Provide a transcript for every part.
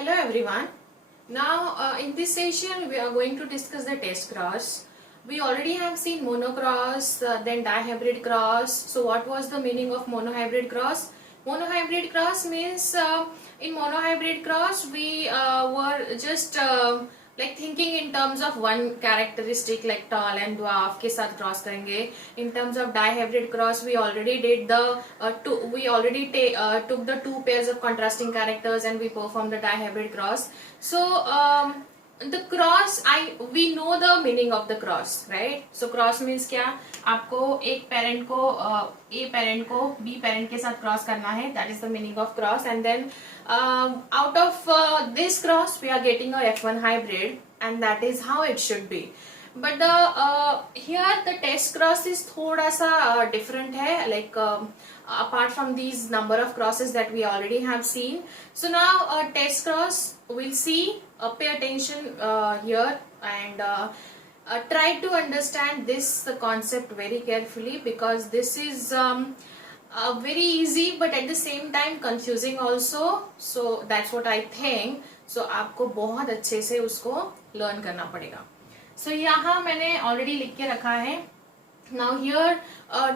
Hello everyone. Now in this session we are going to discuss the test cross. We already have seen monocross, then dihybrid cross. So what was the meaning of monohybrid cross? Monohybrid cross means in monohybrid cross we were just like thinking in terms of one characteristic like tall and dwarf के साथ cross करेंगे. In terms of dihybrid cross we already did the took the two pairs of contrasting characters and we performed the dihybrid cross. So the cross we know the meaning of the cross, right? So cross means क्या? आपको एक parent को A parent को B parent के साथ cross करना है. That is the meaning of cross. And then out of this cross we are getting a F1 hybrid, and that is how it should be. But the here the test cross is थोड़ा सा different है, like apart from these number of crosses that we already have seen. So now test cross we'll see. Pay attention here and try to understand this concept very carefully, because this is very easy but at the same time confusing also. So that's what I think. So आपको बहुत अच्छे से उसको learn करना पड़ेगा. So यहाँ मैंने already लिख के रखा है. Now here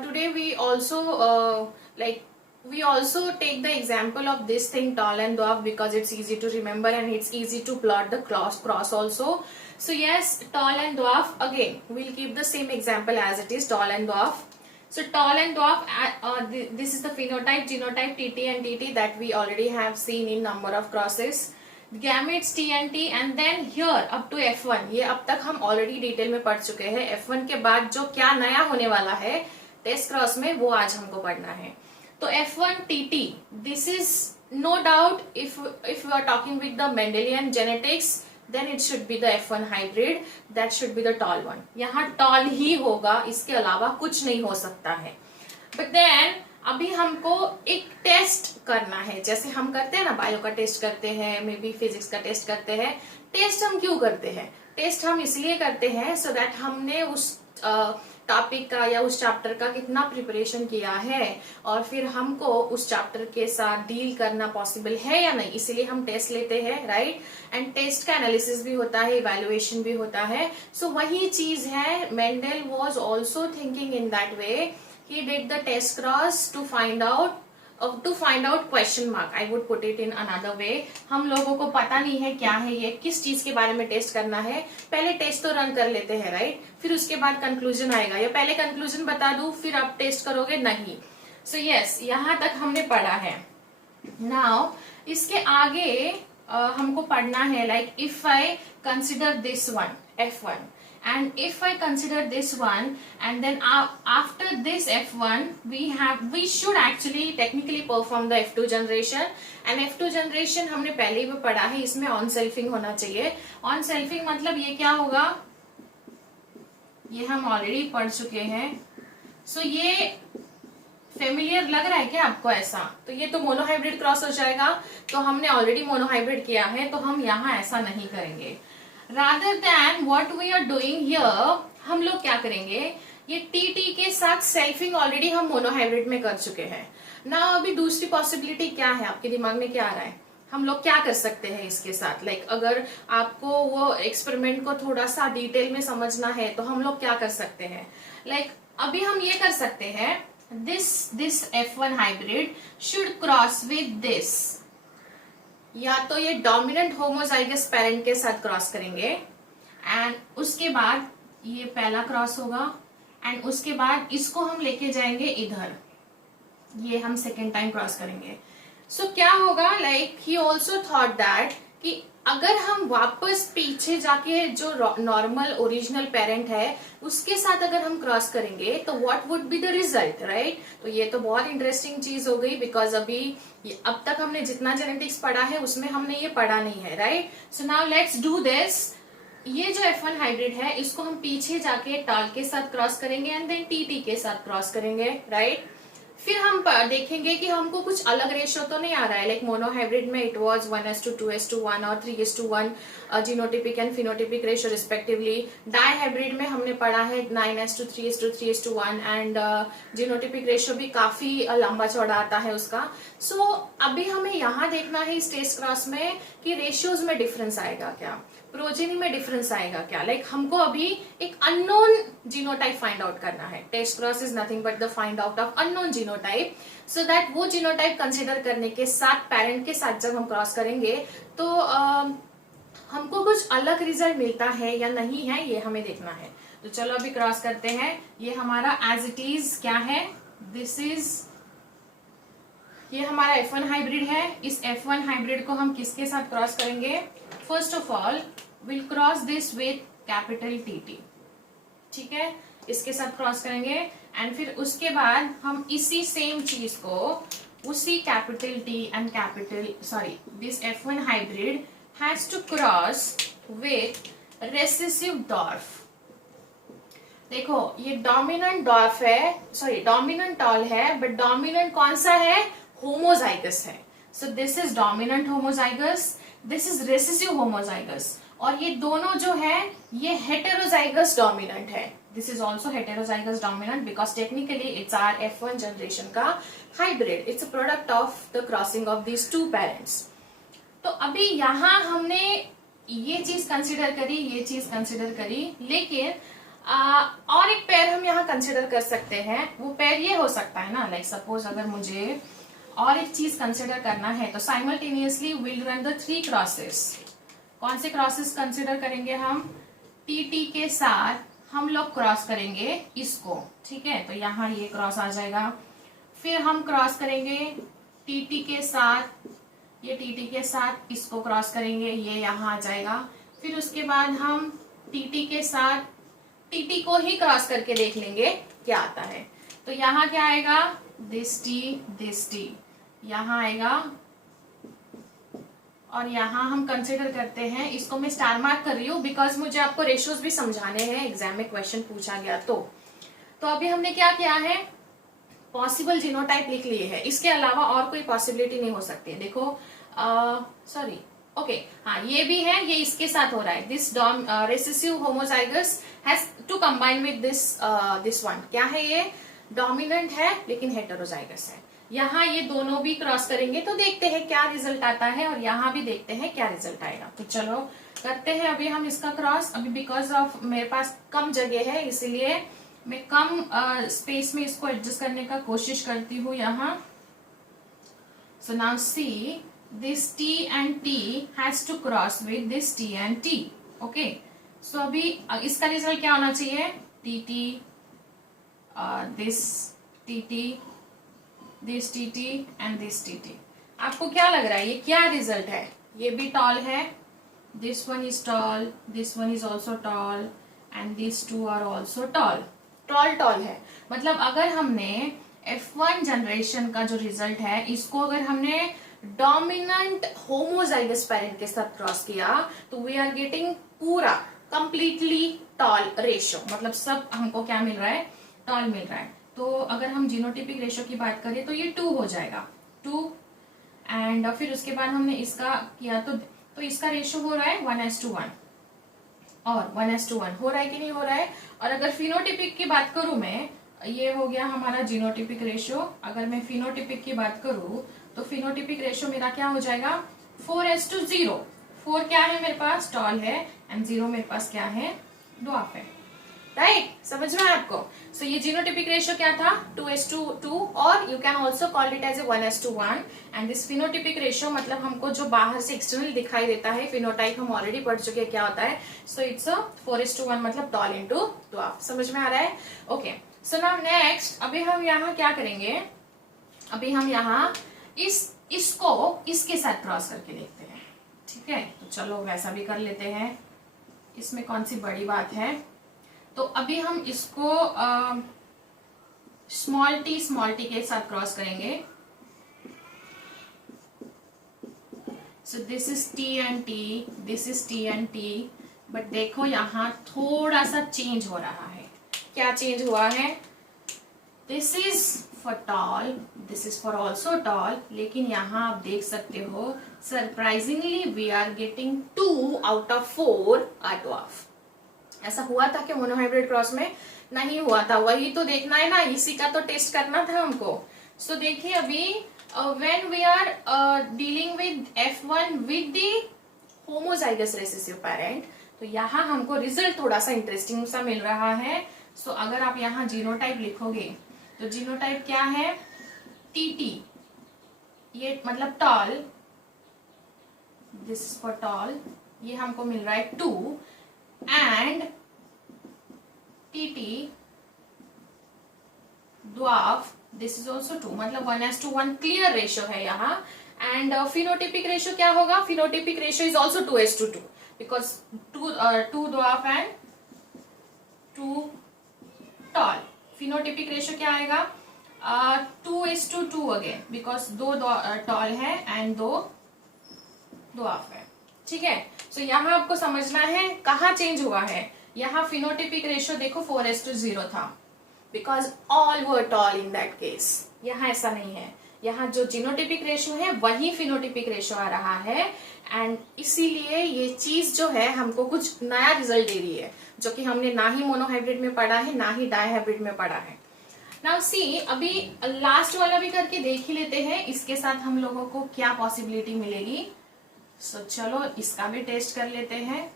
today we also we also take the example of this thing tall and dwarf, because it's easy to remember and it's easy to plot the cross also. So yes, tall and dwarf, again we'll keep the same example as it is, tall and dwarf. So tall and dwarf, this is the phenotype, genotype TT and TT that we already have seen in number of crosses. Gametes T and T, and then here up to F1, ये अब तक हम already detail में पढ़ चुके हैं. F1 के बाद जो क्या नया होने वाला है टेस्ट क्रॉस में, वो आज हमको पढ़ना है. तो F1 TT, this is no doubt if we are talking with the Mendelian genetics, then it should be the F1 hybrid, that should be the tall one. यहाँ tall ही होगा, इसके अलावा कुछ नहीं हो सकता है. But then अभी हमको एक टेस्ट करना है, जैसे हम करते हैं ना, बायो का टेस्ट करते हैं, मे बी फिजिक्स का टेस्ट करते हैं. टेस्ट हम क्यों करते हैं? टेस्ट हम इसलिए करते हैं सो दैट हमने उस टॉपिक का या उस चैप्टर का कितना प्रिपरेशन किया है और फिर हमको उस चैप्टर के साथ डील करना पॉसिबल है या नहीं, इसलिए हम टेस्ट लेते हैं, राइट? एंड टेस्ट का एनालिसिस भी होता है, इवैल्यूएशन भी होता है. सो वही चीज है. Mendel was also thinking in that way. He did the test cross to find out question mark. I would put it in another way. हम लोगों को पता नहीं है क्या है ये, किस चीज के बारे में टेस्ट करना है. पहले टेस्ट तो रन कर लेते हैं, राइट? फिर उसके बाद कंक्लूजन आएगा, या पहले कंक्लूजन बता दूं फिर आप टेस्ट करोगे? नहीं. सो यस, यहाँ तक हमने पढ़ा है. नाउ इसके आगे हमको पढ़ना है, like if I consider this one F1, and if I consider this one, and then after this F1 we should actually technically perform the F2 generation. and F2 generation हमने पहले ही पढ़ा है, इसमें ऑन सेल्फिंग होना चाहिए. On selfing मतलब ये क्या होगा, ये हम ऑलरेडी पढ़ चुके हैं. सो ये फेमिलियर लग रहा है क्या आपको ऐसा? तो ये तो मोनोहाइब्रिड क्रॉस हो जाएगा. तो हमने ऑलरेडी मोनोहाइब्रिड किया है, तो हम यहाँ ऐसा नहीं करेंगे. Rather than what we are doing here, हम लोग क्या करेंगे, ये TT के साथ सेल्फिंग ऑलरेडी हम मोनोहाइब्रिड में कर चुके हैं ना. अभी दूसरी पॉसिबिलिटी क्या है, आपके दिमाग में क्या आ रहा है? हम लोग क्या कर सकते हैं इसके साथ? लाइक अगर आपको वो एक्सपेरिमेंट को थोड़ा सा डिटेल में समझना है तो हम लोग क्या कर सकते हैं? लाइक अभी हम ये कर सकते हैं, this F1 hybrid should cross with this. या तो ये डोमिनेंट होमोजाइगस पेरेंट के साथ क्रॉस करेंगे, एंड उसके बाद ये पहला क्रॉस होगा, एंड उसके बाद इसको हम लेके जाएंगे इधर, ये हम सेकेंड टाइम क्रॉस करेंगे. सो क्या होगा, like he also thought that कि अगर हम वापस पीछे जाके जो नॉर्मल ओरिजिनल पेरेंट है उसके साथ अगर हम क्रॉस करेंगे तो what would be the result, right? तो ये तो बहुत इंटरेस्टिंग चीज हो गई, बिकॉज अभी अब तक हमने जितना जेनेटिक्स पढ़ा है उसमें हमने ये पढ़ा नहीं है, right? So now let's do this. ये जो F1 हाइब्रिड है इसको हम पीछे जाके टाल के साथ क्रॉस करेंगे एंड देन TT के साथ क्रॉस करेंगे, राइट? फिर हम देखेंगे कि हमको कुछ अलग रेशियो तो नहीं आ रहा है, लाइक मोनोहाइब्रिड में इट वाज 1:2:1 और 3:1 genotypic and phenotypic ratio respectively. Dihybrid में हमने पढ़ा है 9:3:3:1 एंड जीनोटिपिक रेशियो भी काफी लंबा चौड़ा आता है उसका। सो अभी हमें यहाँ देखना है इस टेस्ट क्रॉस में कि रेशियोज में डिफरेंस आएगा क्या, प्रोजेनी में डिफरेंस आएगा क्या। लाइक हमको अभी एक अननोन जीनोटाइप फाइंड आउट करना है। Test cross is nothing but the find out of unknown genotype, so that वो जीनोटाइप कंसिडर करने के साथ पेरेंट के साथ जब हम क्रॉस करेंगे तो हमको कुछ अलग रिजल्ट मिलता है या नहीं है, ये हमें देखना है। तो चलो अभी क्रॉस करते हैं। ये हमारा एज इट इज क्या है, दिस इज, ये हमारा F1 हाइब्रिड है। इस F1 हाइब्रिड को हम किसके साथ क्रॉस करेंगे? First of all will cross this with capital TT, ठीक है, इसके साथ क्रॉस करेंगे। एंड फिर उसके बाद हम इसी सेम चीज को उसी capital T and capital this F1 hybrid has to cross with recessive dwarf. देखो ये डोमिनेंट डॉर्फ है, डोमिनेंट टॉल है, बट डोमिनेंट कौन सा है? होमोजाइगस है। So this is dominant homozygous, this is recessive homozygous, और ये दोनों जो है ये हेटेरोजाइगस डोमिनेंट है। This is also heterozygous dominant because technically it's are F1 generation का hybrid, it's a product of the crossing of these two parents. तो अभी यहाँ हमने ये चीज कंसिडर करी, ये चीज कंसिडर करी, लेकिन और एक पेयर हम यहाँ कंसिडर कर सकते हैं। वो पेयर ये हो सकता है ना, लाइक सपोज अगर मुझे और एक चीज कंसिडर करना है तो simultaneously will run the 3 crosses. कौन से क्रॉसेस कंसिडर करेंगे हम? TT के साथ हम लोग क्रॉस करेंगे इसको, ठीक है, तो यहाँ ये क्रॉस आ जाएगा। फिर हम क्रॉस करेंगे TT के साथ, ये TT के साथ इसको क्रॉस करेंगे, ये यहाँ आ जाएगा। फिर उसके बाद हम TT के साथ TT को ही क्रॉस करके देख लेंगे क्या आता है। तो यहाँ क्या आएगा? दिस T यहाँ आएगा, और यहाँ हम कंसिडर करते हैं, इसको मैं स्टार मार्क कर रही हूँ बिकॉज मुझे आपको रेशियोज भी समझाने हैं, एग्जाम में क्वेश्चन पूछा गया तो अभी हमने क्या किया है? पॉसिबल जीनोटाइप लिख लिए है, इसके अलावा और कोई पॉसिबिलिटी नहीं हो सकती है। देखो ओके, हाँ ये भी है, ये इसके साथ हो रहा है। This recessive homozygous has to combine with this one. क्या है ये? डोमिनेंट है लेकिन हेटेरोजाइगस है। यहाँ ये दोनों भी क्रॉस करेंगे तो देखते हैं क्या रिजल्ट आता है, और यहाँ भी देखते हैं क्या रिजल्ट आएगा। तो चलो करते हैं अभी हम इसका क्रॉस। अभी बिकॉज ऑफ मेरे पास कम जगह है इसलिए मैं कम स्पेस में इसको एडजस्ट करने का कोशिश करती हूँ यहाँ। So now see this T and T has to cross with this T and T. Okay. So अभी इसका रिजल्ट क्या होना चाहिए? TT, this TT, this TT and this TT. आपको क्या लग रहा है ये क्या रिजल्ट है? ये भी टॉल है, this one is tall, this one is also tall and these two are also tall. Tall है, मतलब अगर हमने F1 जनरेशन का जो रिजल्ट है इसको अगर हमने डोमिनेंट होमोजाइगस पेरेंट के साथ क्रॉस किया तो वी आर गेटिंग पूरा कंप्लीटली टॉल रेशियो, मतलब सब हमको क्या मिल रहा है? टॉल मिल रहा है। तो अगर हम जीनोटिपिक रेशियो की बात करें तो ये 2 हो जाएगा, 2 एंड फिर उसके बाद हमने इसका किया तो इसका रेशियो हो रहा है 1:1 और 1:1 हो रहा है कि नहीं हो रहा है। और अगर फिनोटिपिक की बात करूं मैं, ये हो गया हमारा जीनोटिपिक रेशियो। अगर मैं फिनोटिपिक की बात करूं तो फिनोटिपिक रेशियो मेरा क्या हो जाएगा? 4:0। 4 क्या है मेरे पास? टॉल है, एंड 0 मेरे पास क्या है? ड्वार्फ है। राइट, समझ में है आपको? सो ये जीनोटिपिक रेशियो क्या था? 2:2, और you can also call it as a 1:1। And this phenotypic ratio मतलब हमको जो बाहर से एक्सटर्नल दिखाई देता है, फिनोटाइप हम ऑलरेडी पढ़ चुके हैं क्या होता है। सो इट्स अ 4:1 मतलब टॉल इंटू ड्वार्फ। समझ में आ रहा है? ओके, सो नाउ नेक्स्ट अभी हम यहाँ क्या करेंगे? अभी हम यहाँ इसको इसके साथ क्रॉस करके देखते हैं, ठीक है। तो चलो वैसा भी कर लेते हैं, इसमें कौन सी बड़ी बात है। तो अभी हम इसको स्मॉल टी के साथ क्रॉस करेंगे। सो this is T and T, this is T and T, but देखो यहाँ थोड़ा सा चेंज हो रहा है। क्या चेंज हुआ है? This is for tall, this is for also tall, लेकिन यहाँ आप देख सकते हो surprisingly we are getting 2 out of 4 are dwarf. ऐसा हुआ था कि मोनोहाइब्रिड क्रॉस में? नहीं हुआ था, वही तो देखना है ना, इसी का तो टेस्ट करना था हमको। सो देखिए अभी when we are dealing with F1 with the homozygous recessive parent, तो यहाँ हमको रिजल्ट थोड़ा सा इंटरेस्टिंग सा मिल रहा है। सो अगर आप यहाँ जीनोटाइप लिखोगे तो जीनोटाइप क्या है? TT, ये मतलब tall, this is for tall, ये हमको मिल रहा है 2 and TT dwarf, this is also 2, मतलब 1:1 क्लियर रेशियो है यहाँ। एंड फिनोटिपिक रेशियो क्या होगा? Phenotypic ratio is also 2:2 because 2 dwarf and 2 tall. Phenotypic ratio क्या आएगा? 2:2 अगेन, बिकॉज 2 टॉल है एंड 2 ड्वार्फ है। ठीक है, सो यहाँ आपको समझना है कहाँ चेंज हुआ है। यहाँ फिनोटिपिक रेशियो देखो 4:0 था, because all were toll in that case. यहाँ ऐसा नहीं है, यहाँ जो जीनोटिपिक रेशियो है वही फिनोटिपिक रेशियो आ रहा है, एंड इसीलिए ये चीज जो है हमको कुछ नया रिजल्ट दे रही है, जो कि हमने ना ही मोनोहाइब्रिड में पढ़ा है ना ही डायहाइब्रिड में पढ़ा है। नाउ सी, अभी लास्ट वाला भी करके देख ही लेते हैं, इसके साथ हम लोगों को क्या पॉसिबिलिटी मिलेगी। सो चलो इसका भी टेस्ट कर लेते हैं।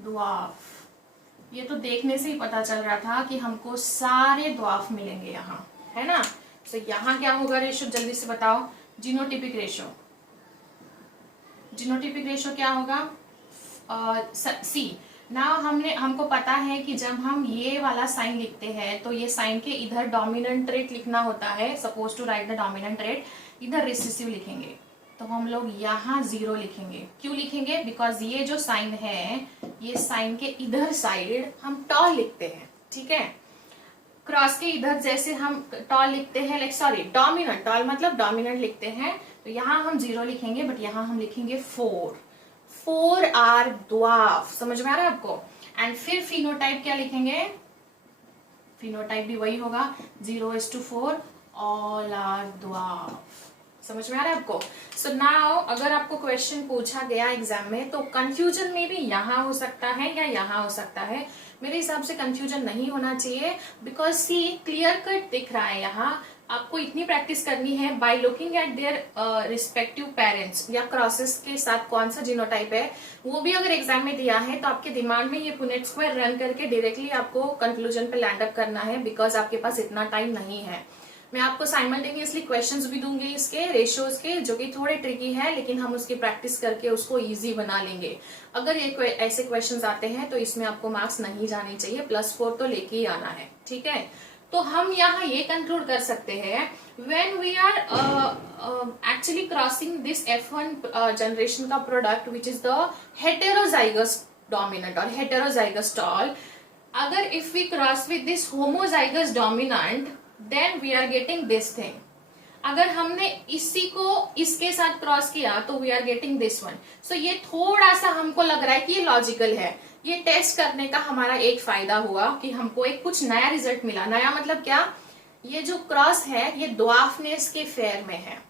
ड्वार्फ, ये तो देखने से ही पता चल रहा था कि हमको सारे ड्वार्फ मिलेंगे यहाँ, है ना। सो यहाँ क्या होगा रेशियो, जल्दी से बताओ। जीनोटिपिक रेशियो, जीनोटिपिक रेशियो क्या होगा? सी। ना हमको पता है कि जब हम ये वाला साइन लिखते हैं तो ये साइन के इधर डोमिनेंट ट्रेट लिखना होता है, suppose to write the dominant trait, इधर रिसेसिव लिखेंगे, तो हम लोग यहाँ 0 लिखेंगे। क्यों लिखेंगे? बिकॉज ये जो साइन है, ये साइन के इधर साइड हम टॉल लिखते हैं, ठीक है। क्रॉस के इधर जैसे हम टॉल लिखते हैं, लाइक सॉरी डोमिनेंट, टॉल मतलब डोमिनेंट लिखते हैं, तो यहाँ हम 0 लिखेंगे, बट यहाँ हम लिखेंगे 4 आर ड्वार्फ। समझ में आ रहा है आपको? एंड फिर फिनोटाइप क्या लिखेंगे? फिनोटाइप भी वही होगा, 0:4 ऑल आर ड्वार्फ। समझ में आ रहा है आपको? सो नाउ अगर आपको क्वेश्चन पूछा गया एग्जाम में, तो कंफ्यूजन में भी यहाँ हो सकता है या यहाँ हो सकता है। मेरे हिसाब से कंफ्यूजन नहीं होना चाहिए, बिकॉज सी क्लियर कट दिख रहा है यहाँ। आपको इतनी प्रैक्टिस करनी है by looking at their respective parents, या क्रॉसेस के साथ कौन सा जीनोटाइप है, वो भी अगर एग्जाम में दिया है तो आपके दिमाग में ये पुनेट स्क्वायर रन करके डायरेक्टली आपको कंक्लूजन पे लैंड अप करना है, बिकॉज आपके पास इतना टाइम नहीं है। मैं आपको साइमल्टेनियसली क्वेश्चंस भी दूंगी इसके रेशियोज के, जो कि थोड़े ट्रिकी है, लेकिन हम उसकी प्रैक्टिस करके उसको इजी बना लेंगे। अगर ये ऐसे क्वेश्चंस आते हैं तो इसमें आपको मार्क्स नहीं जाने चाहिए, +4 तो लेके ही आना है, ठीक है। तो हम यहाँ ये कंक्लूड कर सकते हैं, when we are actually crossing this F1 generation का product which is the heterozygous dominant और हेटेरोजाइगस टॉल, अगर if we cross with this homozygous dominant, then we are getting this thing. अगर हमने इसी को इसके साथ क्रॉस किया तो we are getting this one. So ये थोड़ा सा हमको लग रहा है कि ये लॉजिकल है। ये टेस्ट करने का हमारा एक फायदा हुआ कि हमको एक कुछ नया रिजल्ट मिला। नया मतलब क्या? ये जो क्रॉस है ये ड्वार्फनेस के फेयर में है।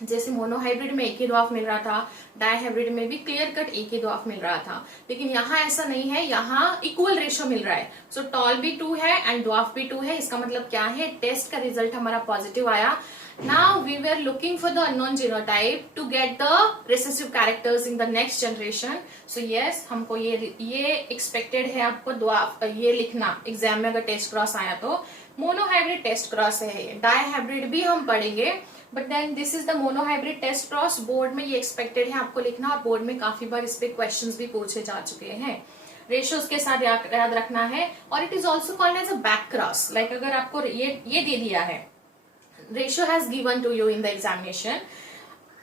जैसे मोनोहाइब्रिड में एक ही ड्वार्फ मिल रहा था, डायहाइब्रिड में भी क्लियर कट एक ही ड्वार्फ मिल रहा था, लेकिन यहाँ ऐसा नहीं है, यहाँ इक्वल रेशियो मिल रहा है। सो टॉल भी 2 है एंड ड्वार्फ भी 2 है। इसका मतलब क्या है? टेस्ट का रिजल्ट हमारा पॉजिटिव आया। Now we were looking for the unknown genotype to get the recessive characters in the next generation. So yes, हमको ये expected है आपको ड्वार्फ ये लिखना एग्जाम में अगर टेस्ट क्रॉस आया तो। मोनोहाइब्रिड टेस्ट क्रॉस है ये, डायहाइब्रिड भी हम पढ़ेंगे, but then this is the monohybrid test cross. Board में ये एक्सपेक्टेड है आपको लिखना, और बोर्ड में काफी बार इस पे क्वेश्चंस भी पूछे जा चुके हैं। रेशियोज के साथ याद रखना है। और it is also called as a back cross. Like अगर आपको ये दे दिया है, ratio has given to you in the examination,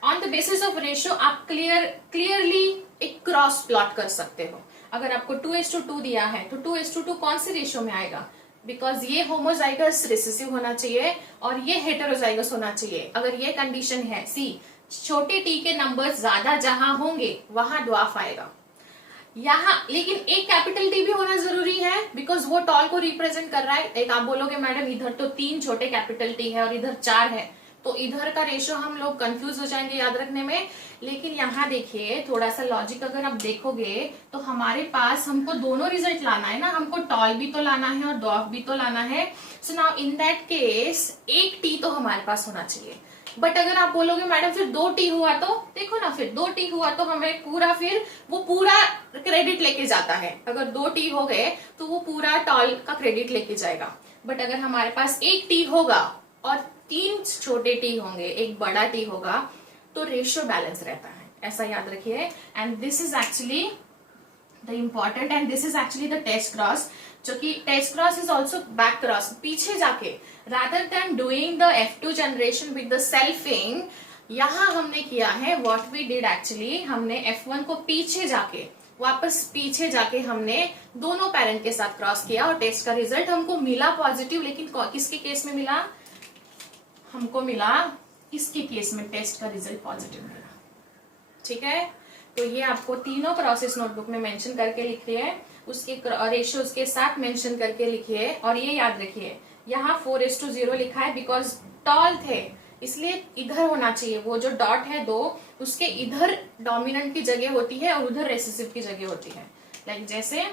on the basis of ratio आप clearly एक क्रॉस प्लॉट कर सकते हो। अगर आपको 2:2 दिया है तो 2:2 कौन से रेशियो में आएगा? बिकॉज ये होमोजाइगस रिसेसिव होना चाहिए और ये हेटेरोजाइगस होना चाहिए। अगर ये कंडीशन है, सी छोटे टी के नंबर ज्यादा जहां होंगे वहां ड्वार्फ आएगा। यहाँ लेकिन एक कैपिटल टी भी होना जरूरी है, बिकॉज वो टॉल को रिप्रेजेंट कर रहा है। एक आप बोलोगे मैडम इधर तो 3 छोटे कैपिटल टी है और इधर 4 है, तो इधर का रेशियो हम लोग कंफ्यूज हो जाएंगे याद रखने में। लेकिन यहाँ देखिए थोड़ा सा लॉजिक अगर आप देखोगे तो हमारे पास हमको दोनों रिजल्ट लाना है ना, हमको टॉल भी तो लाना है और डॉफ भी तो लाना है। So now in that case एक टी तो हमारे पास होना चाहिए। बट अगर आप बोलोगे मैडम फिर 2 टी हुआ, तो देखो ना फिर 2 टी हुआ तो हमें पूरा फिर वो पूरा क्रेडिट लेके जाता है। अगर 2 टी हो गए तो वो पूरा टॉल का क्रेडिट लेके जाएगा। बट अगर हमारे पास एक टी होगा और 3 छोटे टी होंगे, एक बड़ा टी होगा, तो रेशियो बैलेंस रहता है, ऐसा याद रखिए। And this is actually the important and this is actually the test cross, जो कि test cross is also back cross, पीछे जाके rather than doing the F2 generation with the selfing. यहां हमने किया है व्हाट वी डिड एक्चुअली, हमने F1 को पीछे जाके वापस पीछे जाके हमने दोनों पेरेंट के साथ क्रॉस किया और टेस्ट का रिजल्ट हमको मिला पॉजिटिव। लेकिन किसके केस में मिला, हमको मिला इसके केस में टेस्ट का रिजल्ट पॉजिटिव मिला। ठीक है, तो ये आपको तीनों प्रोसेस नोटबुक में मेंशन करके लिखिए, उसके रेशियोज के साथ मेंशन करके लिखिए। और ये याद रखिए यहाँ 4:0 लिखा है बिकॉज टॉल थे, इसलिए इधर होना चाहिए। वो जो डॉट है 2, उसके इधर डोमिनेंट की जगह होती है और उधर रेसेसिव की जगह होती है। लाइक जैसे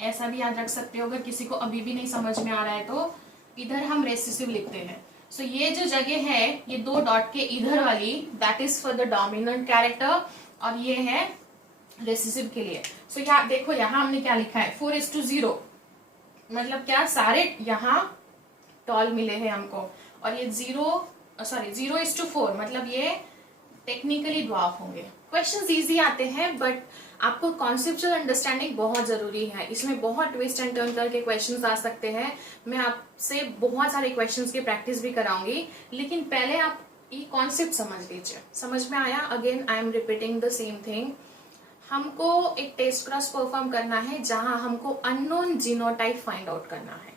ऐसा भी याद रख सकते हो, अगर किसी को अभी भी नहीं समझ में आ रहा है तो इधर हम रेसेसिव लिखते हैं। सो ये जो जगह है ये 2 डॉट के इधर वाली, that is for the dominant character, और ये है रेसेसिव के लिए। सो यहाँ देखो, यहाँ हमने क्या लिखा है 4:0, मतलब क्या सारे यहाँ टॉल मिले हैं हमको, और ये 0:4, मतलब ये टेक्निकली ड्वार्फ होंगे। क्वेश्चंस इजी आते हैं बट आपको कॉन्सेप्चुअल अंडरस्टैंडिंग बहुत जरूरी है। इसमें बहुत ट्विस्ट एंड टर्न करके क्वेश्चंस आ सकते हैं। मैं आपसे बहुत सारे क्वेश्चंस की प्रैक्टिस भी कराऊंगी, लेकिन पहले आप ये कॉन्सेप्ट समझ लीजिए। समझ में आया? Again I am repeating the same thing. हमको एक टेस्ट क्रॉस परफॉर्म करना है जहां हमको अननोन जीनोटाइप फाइंड आउट करना है,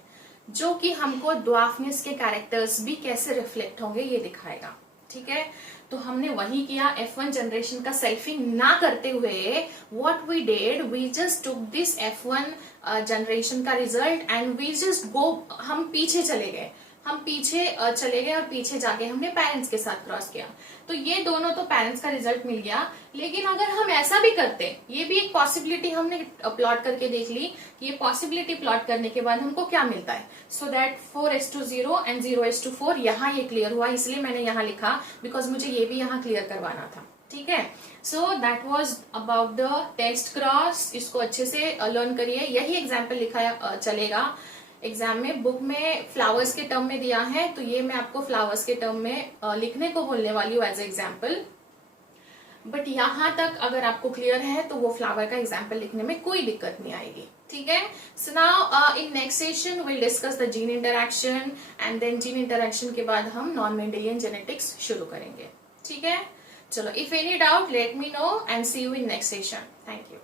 जो कि हमको ड्वार्फनेस के कैरेक्टर्स भी कैसे रिफ्लेक्ट होंगे ये दिखाएगा। ठीक है, तो हमने वही किया। F1 जनरेशन का सेल्फिंग ना करते हुए what we did, we just took this F1 generation का result and we just go, हम पीछे चले गए और पीछे जाके हमने पेरेंट्स के साथ क्रॉस किया। तो ये दोनों तो पेरेंट्स का रिजल्ट मिल गया। लेकिन अगर हम ऐसा भी करते, ये भी एक पॉसिबिलिटी हमने प्लॉट करके देख ली। ये पॉसिबिलिटी प्लॉट करने के बाद हमको क्या मिलता है, सो दैट 4:0 एंड 0:4, यहाँ ये क्लियर हुआ, इसलिए मैंने यहाँ लिखा बिकॉज मुझे ये भी यहाँ क्लियर करवाना था। ठीक है, so that was about the test cross. इसको अच्छे से लर्न करिए। यही एग्जाम्पल लिखा चलेगा एग्जाम में। बुक में फ्लावर्स के टर्म में दिया है, तो ये मैं आपको फ्लावर्स के टर्म में लिखने को बोलने वाली हूँ एज एग्जाम्पल। बट यहाँ तक अगर आपको क्लियर है तो वो फ्लावर का एग्जाम्पल लिखने में कोई दिक्कत नहीं आएगी। ठीक है, so now in next session will discuss the gene interaction and then gene interaction के बाद हम नॉन मेंडेलियन जेनेटिक्स शुरू करेंगे। ठीक है, चलो, if any doubt let me know and see you in next session. Thank you.